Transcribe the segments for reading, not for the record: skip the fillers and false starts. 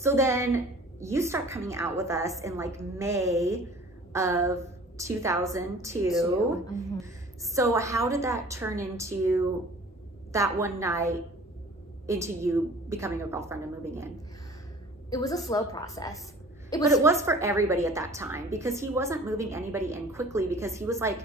So then you start coming out with us in like May of 2002. Mm-hmm. So how did that turn into that one night into you becoming a girlfriend and moving in? It was a slow process. But it was for everybody at that time, because he wasn't moving anybody in quickly, because he was like,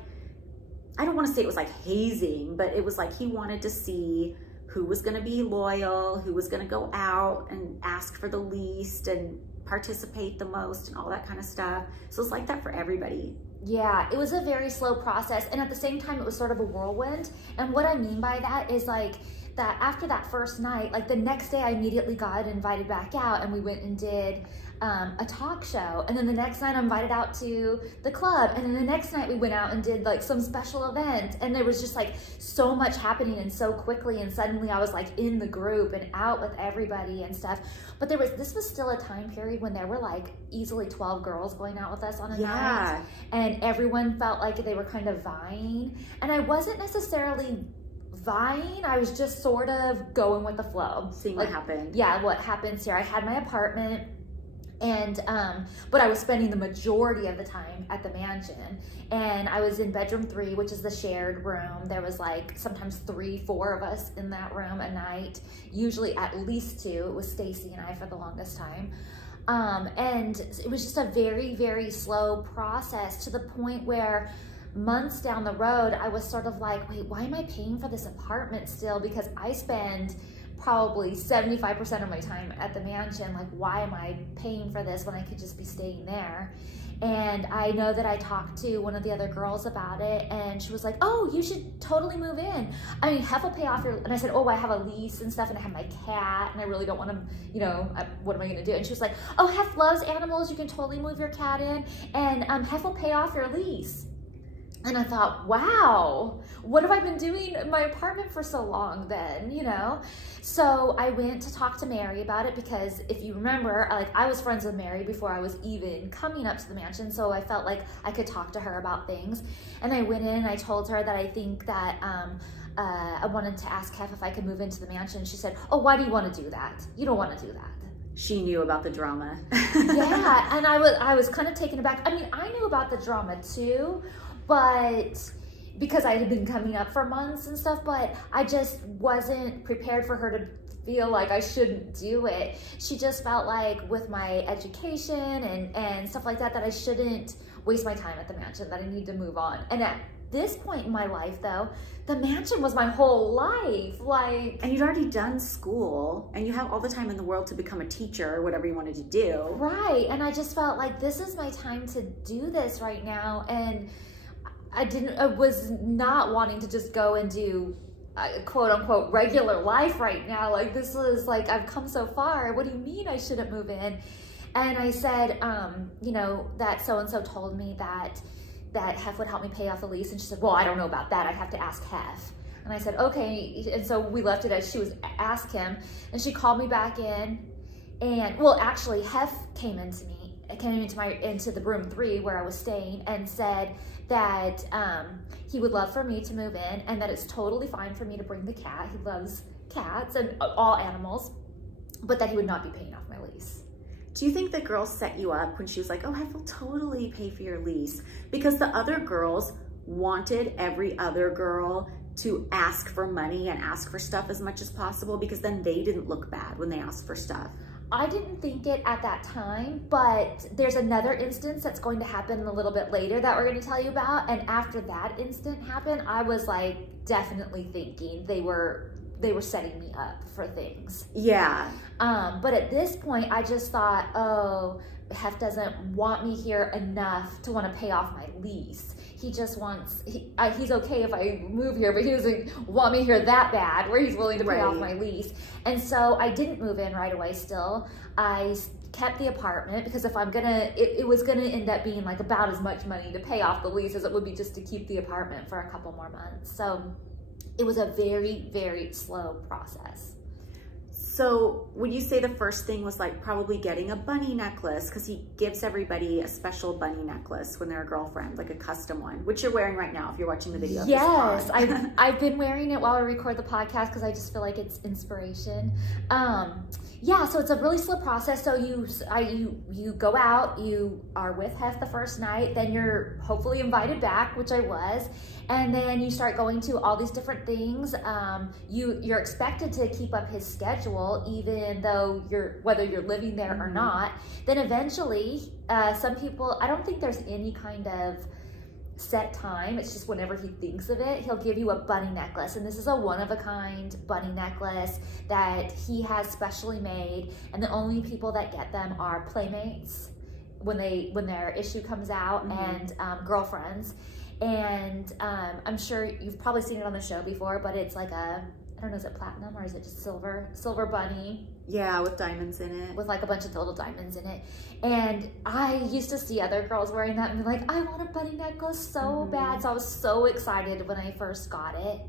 I don't want to say it was like hazing, but it was like he wanted to see who was going to be loyal, who was going to go out and ask for the least and participate the most and all that kind of stuff. So it's like that for everybody. Yeah, it was a very slow process. And at the same time, it was sort of a whirlwind. And what I mean by that is like that after that first night, like the next day I immediately got invited back out and we went and did a talk show. And then the next night I'm invited out to the club. And then the next night we went out and did like some special event. And there was just like so much happening and so quickly. And suddenly I was like in the group and out with everybody and stuff. But this was still a time period when there were like easily 12 girls going out with us on a night. And everyone felt like they were kind of vying. And I wasn't necessarily vying, I was just sort of going with the flow. Seeing like, what happened. Yeah, what happens here. I had my apartment, and but I was spending the majority of the time at the mansion, and I was in bedroom 3, which is the shared room. There was like sometimes 3, 4 of us in that room a night, usually at least 2. It was Stacy and I for the longest time. And it was just a very, very slow process, to the point where months down the road, I was sort of like, wait, why am I paying for this apartment still? Because I spend probably 75% of my time at the mansion. Like, why am I paying for this when I could just be staying there? And I know that I talked to one of the other girls about it, and she was like, oh, you should totally move in. I mean, Hef will pay off your, and I said, oh, I have a lease and stuff, and I have my cat, and I really don't want to, you know, what am I going to do? And she was like, oh, Hef loves animals. You can totally move your cat in, and Hef will pay off your lease. And I thought, wow, what have I been doing in my apartment for so long then, you know? So I went to talk to Mary about it, because if you remember, like, I was friends with Mary before I was even coming up to the mansion. So I felt like I could talk to her about things. And I went in and I told her that I think that I wanted to ask Hef if I could move into the mansion. She said, oh, why do you want to do that? You don't want to do that. She knew about the drama. Yeah, and I was kind of taken aback. I mean, I knew about the drama too, but because I had been coming up for months and stuff, but I just wasn't prepared for her to feel like I shouldn't do it. She just felt like with my education and stuff like that, that I shouldn't waste my time at the mansion, that I need to move on. And at this point in my life though, the mansion was my whole life. Like, and you'd already done school, and you have all the time in the world to become a teacher or whatever you wanted to do. Right, and I just felt like this is my time to do this right now. And I was not wanting to just go and do quote unquote regular life right now. Like, this was like, I've come so far. What do you mean I shouldn't move in? And I said, you know, that so-and-so told me that Hef would help me pay off the lease. And she said, well, I don't know about that. I'd have to ask Hef. And I said, okay. And so we left it as she was ask him. And she called me back in. And well, actually Hef came into the room 3 where I was staying, and said that he would love for me to move in, and that it's totally fine for me to bring the cat. He loves cats and all animals, but that he would not be paying off my lease. Do you think the girl set you up when she was like, oh, Hef will totally pay for your lease? Because the other girls wanted every other girl to ask for money and ask for stuff as much as possible, because then they didn't look bad when they asked for stuff. I didn't think it at that time, but there's another instance that's going to happen a little bit later that we're going to tell you about. And after that incident happened, I was like definitely thinking they were setting me up for things. Yeah. But at this point, I just thought, oh, Hef doesn't want me here enough to want to pay off my lease. He just wants, he's okay if I move here, but he doesn't want me here that bad where he's willing to pay off my lease. And so I didn't move in right away still. I kept the apartment, because if I'm gonna, it was gonna end up being like about as much money to pay off the lease as it would be just to keep the apartment for a couple more months. So it was a very, very slow process. So would you say the first thing was like probably getting a bunny necklace? Because he gives everybody a special bunny necklace when they're a girlfriend, like a custom one, which you're wearing right now if you're watching the video. Yes, I've been wearing it while I record the podcast because I just feel like it's inspiration. Yeah, so it's a really slow process. So you go out, you are with Hef the first night, then you're hopefully invited back, which I was, and then you start going to all these different things. You're expected to keep up his schedule, even though whether you're living there or not. Then eventually, some people, I don't think there's any kind of set time. It's just whenever he thinks of it, he'll give you a bunny necklace. And this is a one-of-a-kind bunny necklace that he has specially made. And the only people that get them are playmates when their issue comes out, and girlfriends. And I'm sure you've probably seen it on the show before, but it's like I don't know, is it platinum or is it just silver bunny? Yeah, with diamonds in it. With like a bunch of little diamonds in it. And I used to see other girls wearing that and be like, I want a bunny necklace so bad. So I was so excited when I first got it.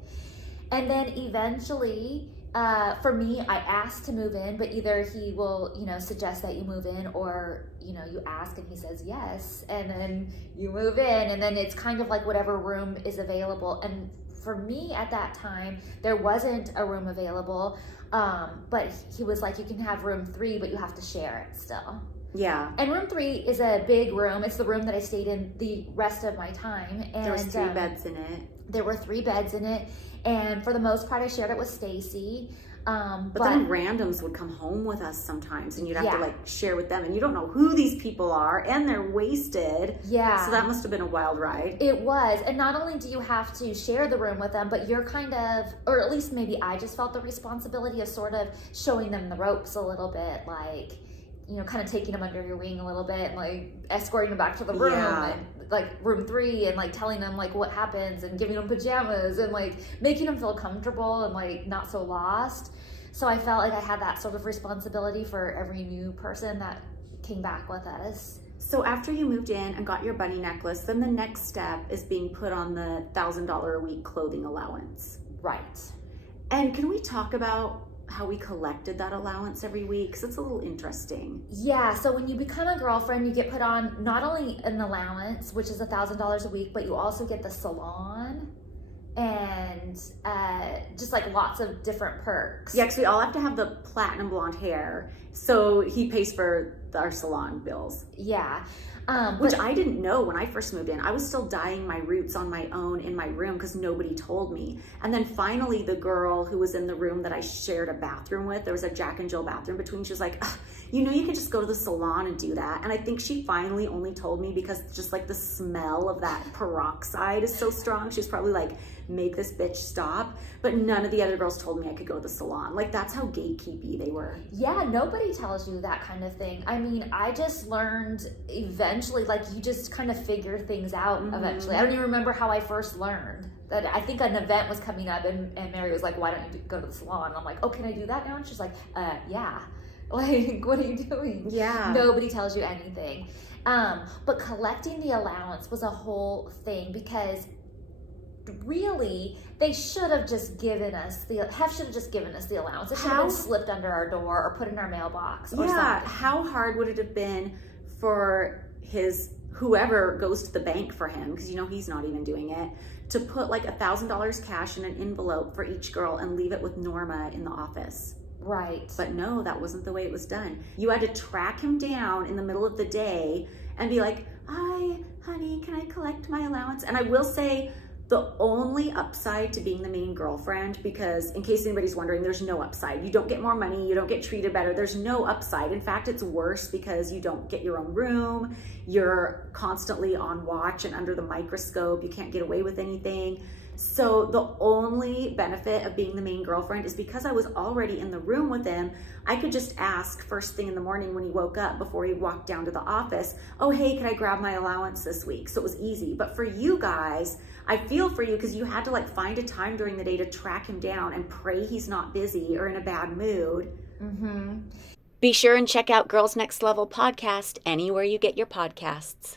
And then eventually, for me, I asked to move in, but either he will, suggest that you move in, or, you ask and he says yes, and then you move in, and then it's kind of like whatever room is available. And for me at that time, there wasn't a room available, but he was like, you can have room 3, but you have to share it still. Yeah. And room 3 is a big room. It's the room that I stayed in the rest of my time. And there was 3 beds in it. There were 3 beds in it. And for the most part, I shared it with Stacy. But then randoms would come home with us sometimes, and you'd have to like share with them, and you don't know who these people are, and they're wasted. Yeah. So that must have been a wild ride. It was. And not only do you have to share the room with them, but you're kind of, or at least maybe I just felt the responsibility of sort of showing them the ropes a little bit, like, kind of taking them under your wing a little bit, and like escorting them back to the room, and like room 3, and like telling them like what happens, and giving them pajamas, and like making them feel comfortable and like not so lost. So I felt like I had that sort of responsibility for every new person that came back with us. So after you moved in and got your bunny necklace, then the next step is being put on the $1,000 a week clothing allowance. Right. And can we talk about how we collected that allowance every week? Because it's a little interesting. Yeah, so when you become a girlfriend, you get put on not only an allowance, which is $1,000 a week, but you also get the salon and just like lots of different perks. Yeah, because we all have to have the platinum blonde hair. So he pays for our salon bills. Yeah. Which I didn't know when I first moved in. I was still dyeing my roots on my own in my room because nobody told me. And then finally the girl who was in the room that I shared a bathroom with, there was a Jack and Jill bathroom between, she was like, you can just go to the salon and do that. And I think she finally only told me because just like the smell of that peroxide is so strong. She was probably like, make this bitch stop. But none of the other girls told me I could go to the salon. Like, that's how gatekeepy they were. Yeah, nobody tells you that kind of thing. I mean, I just learned eventually, like you just kind of figure things out eventually. I don't even remember how I first learned. That I think an event was coming up, and Mary was like, why don't you go to the salon? And I'm like, oh, can I do that now? And she's like, yeah. Like, what are you doing? Yeah. Nobody tells you anything. But collecting the allowance was a whole thing, because really, they should have just given us Hef should have just given us the allowance. It should have been slipped under our door or put in our mailbox or something. How hard would it have been for whoever goes to the bank for him, because he's not even doing it, to put like $1,000 cash in an envelope for each girl and leave it with Norma in the office? Right. But no, that wasn't the way it was done. You had to track him down in the middle of the day and be like, hi, honey, can I collect my allowance? And I will say, the only upside to being the main girlfriend, because in case anybody's wondering, there's no upside. You don't get more money, you don't get treated better, there's no upside. In fact, it's worse because you don't get your own room, you're constantly on watch and under the microscope, you can't get away with anything. So the only benefit of being the main girlfriend is because I was already in the room with him, I could just ask first thing in the morning when he woke up before he walked down to the office, oh, hey, can I grab my allowance this week? So it was easy. But for you guys, I feel for you because you had to like find a time during the day to track him down and pray he's not busy or in a bad mood. Be sure and check out Girls Next Level podcast anywhere you get your podcasts.